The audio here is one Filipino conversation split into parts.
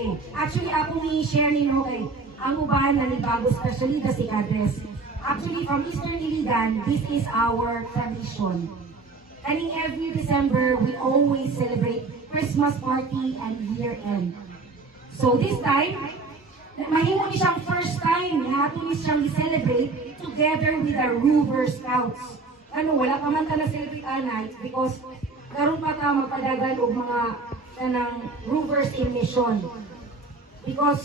Okay. Actually, ako ni share ninyo kay ang ubahan na ni Bago, especially the Sikadres. Actually, from Eastern Iligan, this is our tradition. And in every December, we always celebrate Christmas party and year-end. So this time, mahimo ni siyang first time na ato ni siyang i-celebrate together with the Rover Scouts. Ano, wala pa man ta na-celebrate night because karon pa ta magpadagan og mga kanang Rovers in mission. Because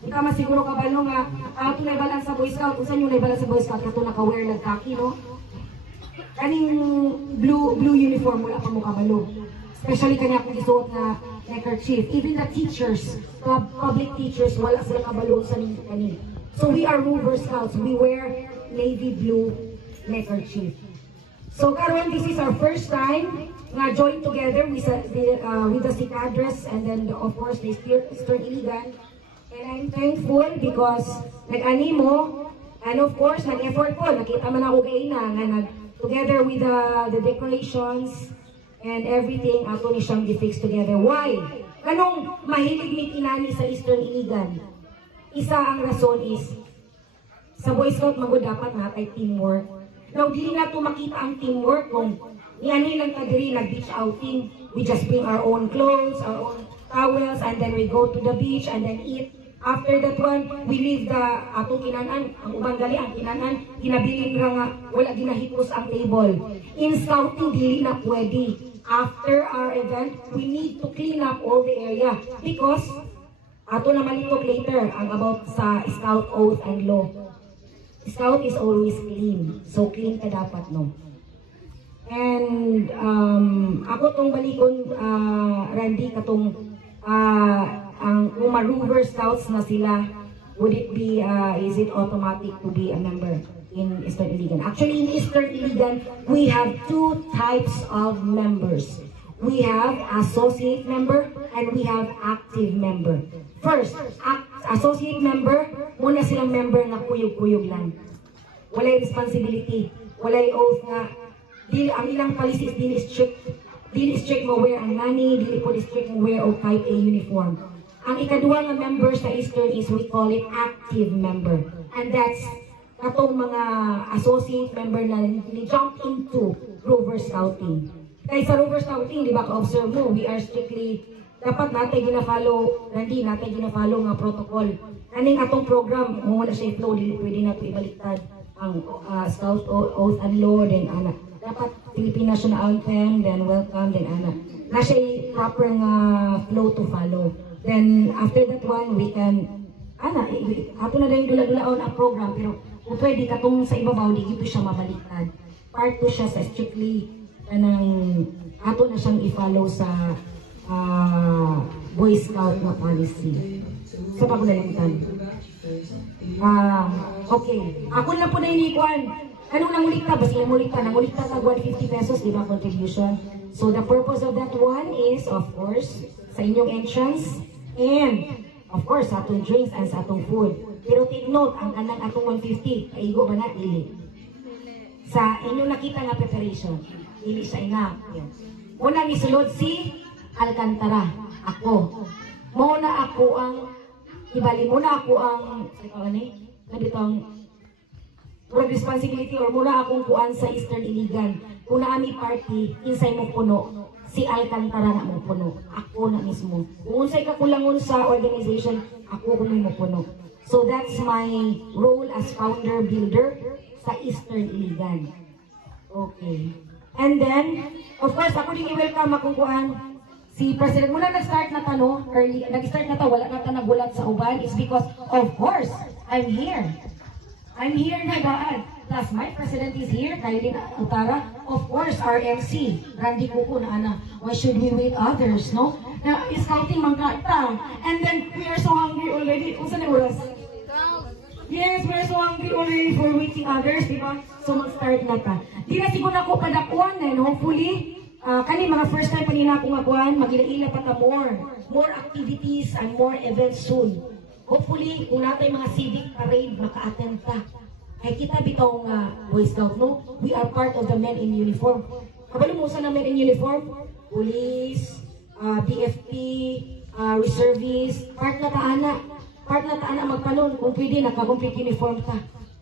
di ka masiguro kabalo nga ato na ibalan sa Boy Scout, kung saan yung ibalan sa Boy Scout kato naka-wear ng khaki, no? Kaning blue uniform wala pa mo kabalo. Especially kanya kung isuot na neckerchief. Even the teachers, public teachers, wala sila kabalo sa nito kanin. So we are Rover Scouts. We wear navy blue neckerchief. So karon, this is our first time nga join together with the Sikadres and then of course the Eastern Iligan. And I'm thankful because nag-animo and of course nag-effort ko. Nakita man ako kaina nga together with the decorations and everything, ako ni siyang gi-fix together. Why? Kanong mahilig ni kinani sa Eastern Iligan? Isa ang rason is, sa Boy Scout magod dapat natay teamwork. Now, dili na ito makita ang teamwork kung yan lang kadiri nag-beach outing. We just bring our own clothes, our own towels, and then we go to the beach and then eat. After that one, we leave the atong kinanan, ang ubang gali, ang kinanan, ginabilin ra nga, wala ginahipos ang table. In scouting, dili na pwede. After our event, we need to clean up all the area because ato na malitok later ang about sa scout oath and law. Scout is always clean. So clean ka dapat, no? And ako tong balikon, Randy, katong ang mga Rover Scouts na sila, would it be, is it automatic to be a member in Eastern Iligan? Actually, in Eastern Iligan, we have two types of members. We have associate member and we have active member. First, associate member, muna silang member na kuyog-kuyog lang. Walay responsibility, walay oath nga. Ang ilang policy is dili strict mo wear ang nani, dili po strict mo wear o type A uniform. Ang ikaduha nga member sa Eastern is we call it active member. And that's katong mga associate member na ni-jump into Rover Scouting. Kaya sa Rover Scouting, di ba ka-observe mo, we are strictly, dapat natin gina-follow, Randy, natin gina-follow nga protocol. Kaning atong program, kung wala siya i-flow, pwede na ito ibaliktad ang Scout Oath and Law, then ana. Dapat Philippine National Anthem, then welcome, then ana. Na siya proper nga flow to follow. Then after that one, we can, ato na din dula-dulaon ang program, pero kung pwede katong sa ibabaw, di ito siya mabaliktad. Part 2 siya sa strictly, ato na siyang i-follow sa Boy Scout na policy. Sa pagulalitan. Okay. Ako na po na inikuan. Anong nangulikta? Basta nangulikta. Nangulikta sa 150 pesos, di ba, contribution? So the purpose of that one is, of course, sa inyong entrance, and, of course, sa atong drinks and sa atong food. Pero take note, ang kanang atong 150, kaigo ba na? Dili. Sa inyong nakita nga preparation, dili siya enough. Una ni sulod si Alcantara. Ako. Muna ako ang, ibali muna ako ang, dito ang responsibility or muna akong kuan sa Eastern Iligan. Kung naami party, insay mo puno, si Alcantara na mo puno. Ako na mismo. Kung unsay kakulangon sa organization, ako kung mo puno. So that's my role as founder builder sa Eastern Iligan. Okay. And then, of course, ako din i-welcome akong kuan. Si President, muna nag-start na tanong, early, nag-start na ta, wala na ta nagulat sa uban, is because, of course, I'm here. I'm here na daan. Plus, my president is here, Kailin Utara. Of course, our MC, Randy Kuko na ana. Why should we wait others, no? Na, scouting mangkata. And then, we are so hungry already. Unsa na oras? Yes, we are so hungry already for waiting others, di ba? So, mag-start na ta. Di na siguro ako padakuan and hopefully, kani mga first time pa nila akong akuan, mag-ila-ila pa ta more activities and more events soon. Hopefully, kung natin mga civic parade, maka-attend ta. Ay kita bitaw nga Boy Scout, no? We are part of the men in uniform. Kabalo mo sa men in uniform? Police, BFP, reservist, part na taana magpanon, kung pwede naka-complete uniform ta.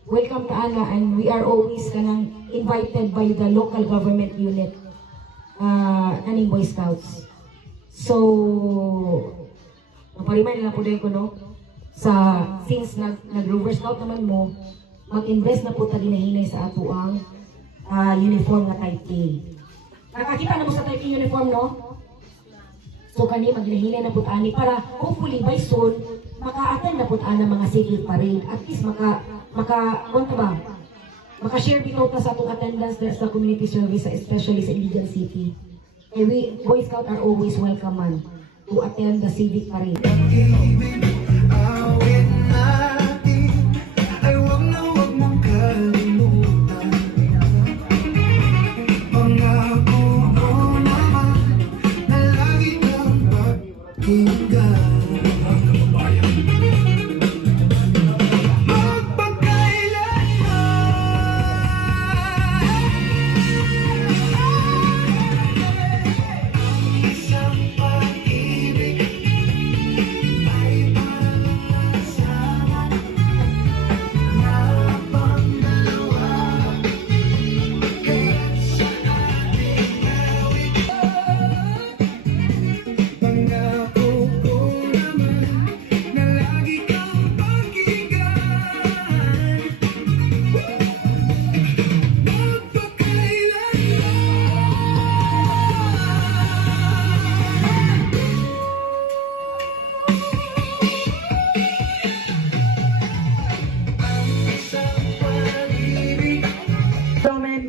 Welcome taana, and we are always kanang invited by the local government unit, kaning Boy Scouts. So, maparimay na po din ko, no? Since nag-Rover Scout naman mo, mag-invest na po ta dinahinay sa ato ang uniform na type A. Nakakita na mo sa type A uniform, no? So kani maghinay na putani para hopefully by soon maka-attend na putaan ng mga civil parade. At least maka-share bitaw ta sa atong attendance there sa community service, especially sa Iligan City. And we Boy Scout are always welcome man to attend the civic parade.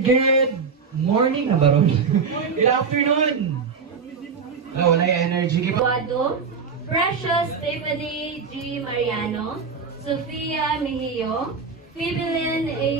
Good morning na baron. Good afternoon. Wala yung energy. Eduardo, Precious Stephanie G. Mariano, Sofia Mejio, Fibilin A.